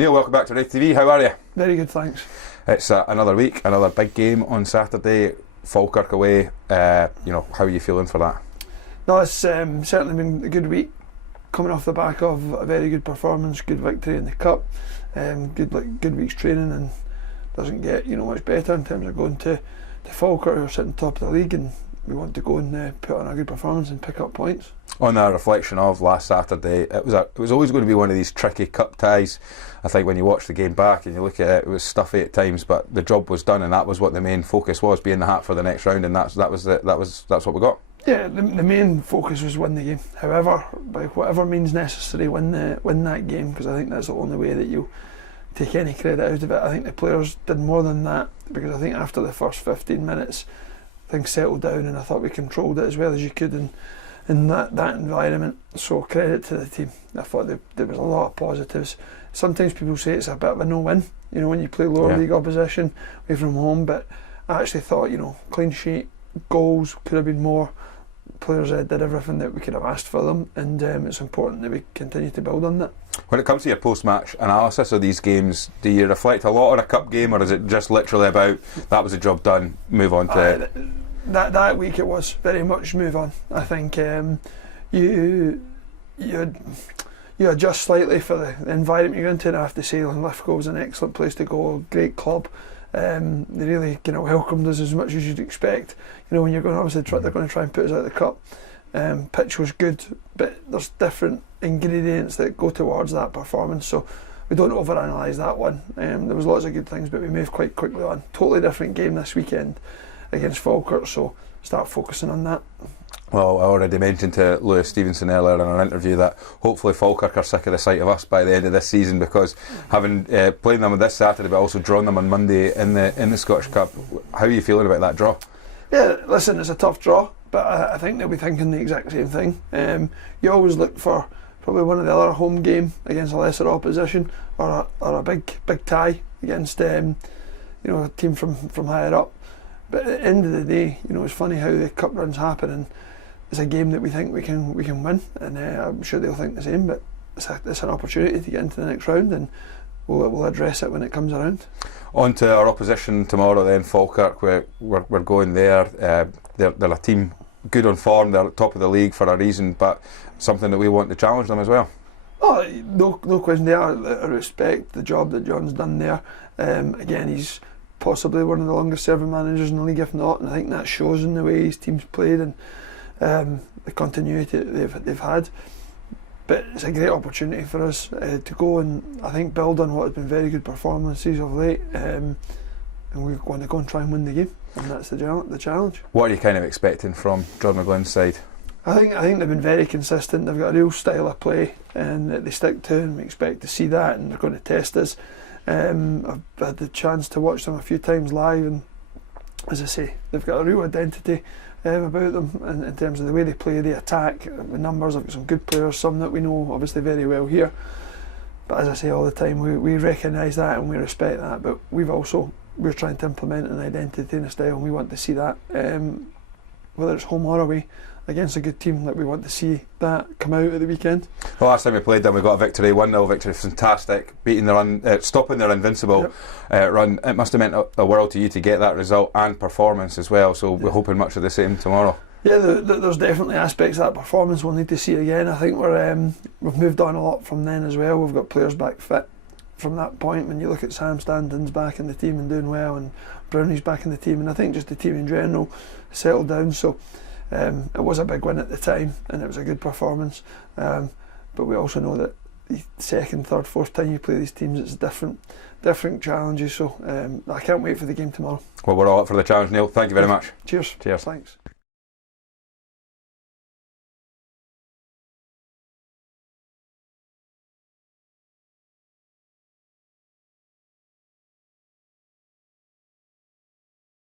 Neill, welcome back to Raith TV. How are you? Very good, thanks. It's another week, another big game on Saturday. Falkirk away. How are you feeling for that? No, it's certainly been a good week. Coming off the back of a very good performance, good victory in the cup, good week's training, and doesn't get much better in terms of going to Falkirk, who are sitting top of the league, and we want to go and put on a good performance and pick up points. On a reflection of last Saturday, it was always going to be one of these tricky cup ties. I think when you watch the game back and you look at it, it was stuffy at times, but the job was done, and that was what the main focus was, being the hat for the next round, and that's what we got. Yeah, the main focus was win the game. However, by whatever means necessary, win that game, because I think that's the only way that you take any credit out of it. I think the players did more than that, because I think after the first 15 minutes things settled down, and I thought we controlled it as well as you could in that environment. So credit to the team. I thought there was a lot of positives. Sometimes people say it's a bit of a no-win, when you play lower league opposition away from home, but I actually thought, clean sheet, goals, could have been more. Players did everything that we could have asked for them, and it's important that we continue to build on that. When it comes to your post-match analysis of these games, do you reflect a lot on a cup game, or is it just literally about that was a job done, move on to it? That week it was very much move on. I think you adjust slightly for the environment you're into, and I have to say Lithgow was an excellent place to go, great club. They really welcomed us as much as you'd expect. When you're going, obviously they're going to try and put us out of the cup. Pitch was good, but there's different ingredients that go towards that performance, so we don't overanalyse that one. There was lots of good things, but we moved quite quickly on. Totally different game this weekend against Falkirk, so start focusing on that. Well, I already mentioned to Lewis Stevenson earlier in an interview that hopefully Falkirk are sick of the sight of us by the end of this season, because having played them this Saturday but also drawn them on Monday in the Scottish Cup, how are you feeling about that draw? Yeah, listen, it's a tough draw, but I think they'll be thinking the exact same thing. You always look for probably one of the other home game against a lesser opposition, or a big tie against a team from higher up. But at the end of the day, it's funny how the cup runs happen, and it's a game that we think we can win, and I'm sure they'll think the same. But it's an opportunity to get into the next round, and we'll address it when it comes around. On to our opposition tomorrow then, Falkirk. We're going there. They're a team good on form. They're at the top of the league for a reason, but something that we want to challenge them as well. Oh, no question. I respect the job that John's done there. Again, he's possibly one of the longest serving managers in the league, if not, and I think that shows in the way his team's played and the continuity that they've had. But it's a great opportunity for us to go and I think build on what has been very good performances of late, and we want to go and try and win the game, and that's the challenge. What are you kind of expecting from John McGlynn's side? I think they've been very consistent. They've got a real style of play and that they stick to, and we expect to see that, and they're going to test us. I've had the chance to watch them a few times live, and as I say, they've got a real identity about them in terms of the way they play, the attack, the numbers. I've got some good players, some that we know obviously very well here, but as I say all the time, we recognise that and we respect that, but we're trying to implement an identity and a style, and we want to see that, whether it's home or away against a good team, that we want to see that come out at the weekend. The last time we played them, we got a victory, 1-0 victory, fantastic, beating their stopping their invincible run. It must have meant a world to you to get that result and performance as well, so we're hoping much of the same tomorrow. Yeah, there's definitely aspects of that performance we'll need to see again. I think we've moved on a lot from then as well. We've got players back fit from that point. When you look at Sam Standon's back in the team and doing well, and Brownie's back in the team, and I think just the team in general settled down, so it was a big win at the time, and it was a good performance, but we also know that the second, third, fourth time you play these teams, it's different challenges, so I can't wait for the game tomorrow. Well, we're all up for the challenge, Neill. Thank you very much. Cheers. Cheers. Thanks.